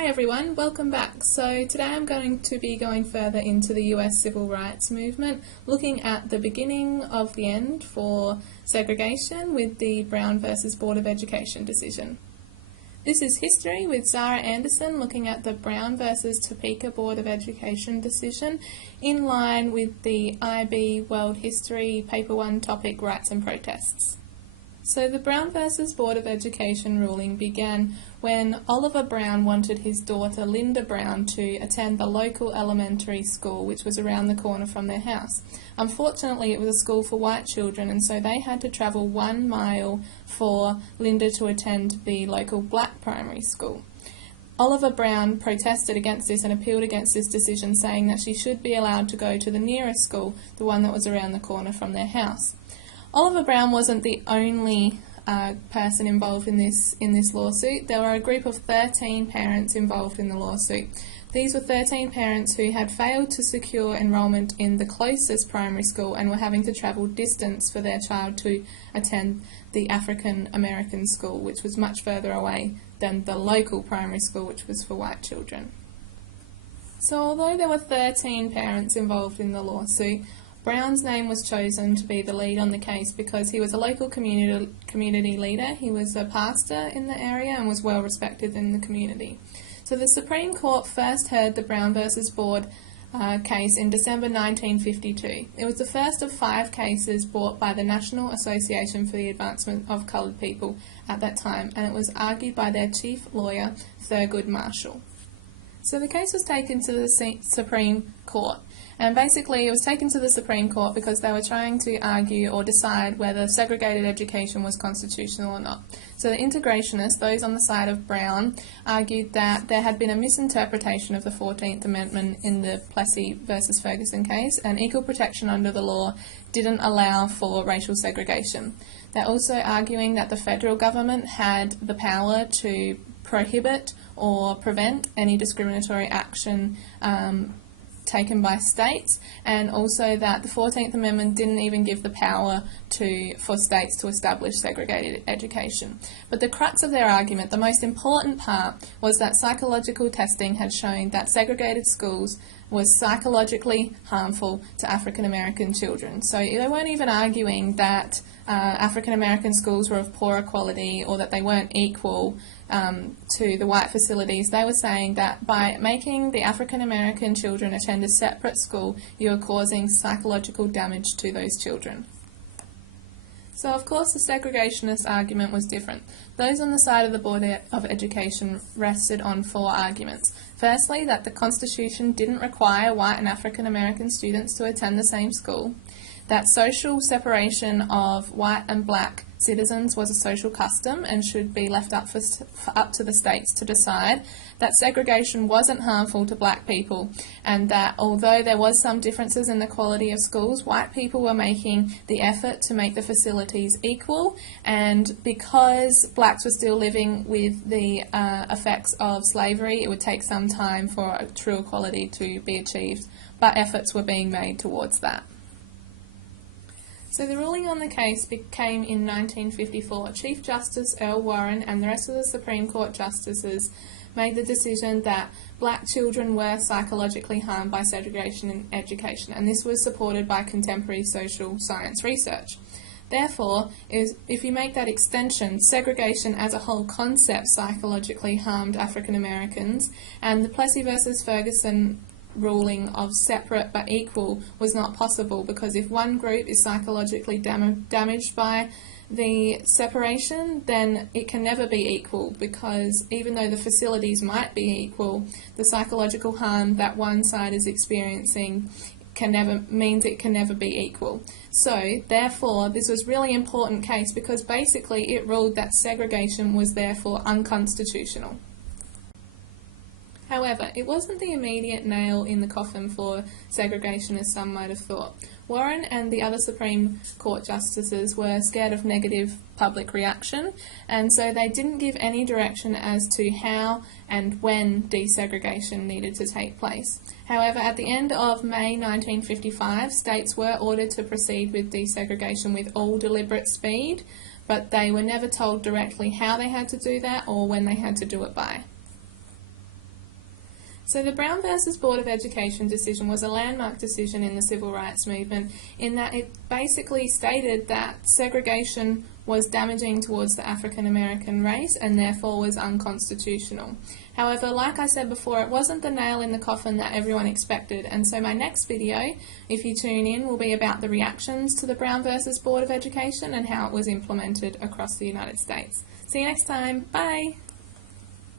Hi everyone, welcome back. So today I'm going to be going further into the US civil rights movement, looking at the beginning of the end for segregation with the Brown versus Board of Education decision. This is history with Zara Anderson looking at the Brown versus Topeka Board of Education decision in line with the IB World History Paper 1 topic Rights and Protests. So the Brown versus Board of Education ruling began when Oliver Brown wanted his daughter Linda Brown to attend the local elementary school which was around the corner from their house. Unfortunately, it was a school for white children, and so they had to travel 1 mile for Linda to attend the local black primary school. Oliver Brown protested against this and appealed against this decision, saying that she should be allowed to go to the nearest school, the one that was around the corner from their house. Oliver Brown wasn't the only person involved in this lawsuit. There were a group of 13 parents involved in the lawsuit. These were 13 parents who had failed to secure enrolment in the closest primary school and were having to travel distance for their child to attend the African American school, which was much further away than the local primary school, which was for white children. So although there were 13 parents involved in the lawsuit, Brown's name was chosen to be the lead on the case because he was a local community leader. He was a pastor in the area and was well respected in the community. So the Supreme Court first heard the Brown versus Board case in December 1952. It was the first of 5 cases brought by the National Association for the Advancement of Coloured People at that time, and it was argued by their chief lawyer, Thurgood Marshall. So the case was taken to the Supreme Court, and basically it was taken to the Supreme Court because they were trying to argue or decide whether segregated education was constitutional or not. So the integrationists, those on the side of Brown, argued that there had been a misinterpretation of the 14th Amendment in the Plessy versus Ferguson case, and equal protection under the law didn't allow for racial segregation. They're also arguing that the federal government had the power to prohibit or prevent any discriminatory action taken by states, and also that the 14th Amendment didn't even give the power for states to establish segregated education. But the crux of their argument, the most important part, was that psychological testing had shown that segregated schools was psychologically harmful to African American children. So they weren't even arguing that African American schools were of poorer quality or that they weren't equal to the white facilities. They were saying that by making the African American children attend a separate school, you are causing psychological damage to those children. So of course the segregationist argument was different. Those on the side of the Board of Education rested on 4 arguments. Firstly, that the Constitution didn't require white and African American students to attend the same school, that social separation of white and black citizens was a social custom and should be left up to the states to decide, that segregation wasn't harmful to black people, and that although there was some differences in the quality of schools, white people were making the effort to make the facilities equal, and because blacks were still living with the effects of slavery, it would take some time for a true equality to be achieved, but efforts were being made towards that. So the ruling on the case came in 1954. Chief Justice Earl Warren and the rest of the Supreme Court justices made the decision that black children were psychologically harmed by segregation in education, and this was supported by contemporary social science research. Therefore, if you make that extension, segregation as a whole concept psychologically harmed African Americans, and the Plessy versus Ferguson ruling of separate but equal was not possible, because if one group is psychologically damaged by the separation, then it can never be equal, because even though the facilities might be equal, the psychological harm that one side is experiencing means it can never be equal. So therefore this was a really important case because basically it ruled that segregation was therefore unconstitutional. However, it wasn't the immediate nail in the coffin for segregation as some might have thought. Warren and the other Supreme Court justices were scared of negative public reaction, and so they didn't give any direction as to how and when desegregation needed to take place. However, at the end of May 1955, states were ordered to proceed with desegregation with all deliberate speed, but they were never told directly how they had to do that or when they had to do it by. So the Brown versus Board of Education decision was a landmark decision in the civil rights movement in that it basically stated that segregation was damaging towards the African American race and therefore was unconstitutional. However, like I said before, it wasn't the nail in the coffin that everyone expected, and so my next video, if you tune in, will be about the reactions to the Brown versus Board of Education and how it was implemented across the United States. See you next time. Bye!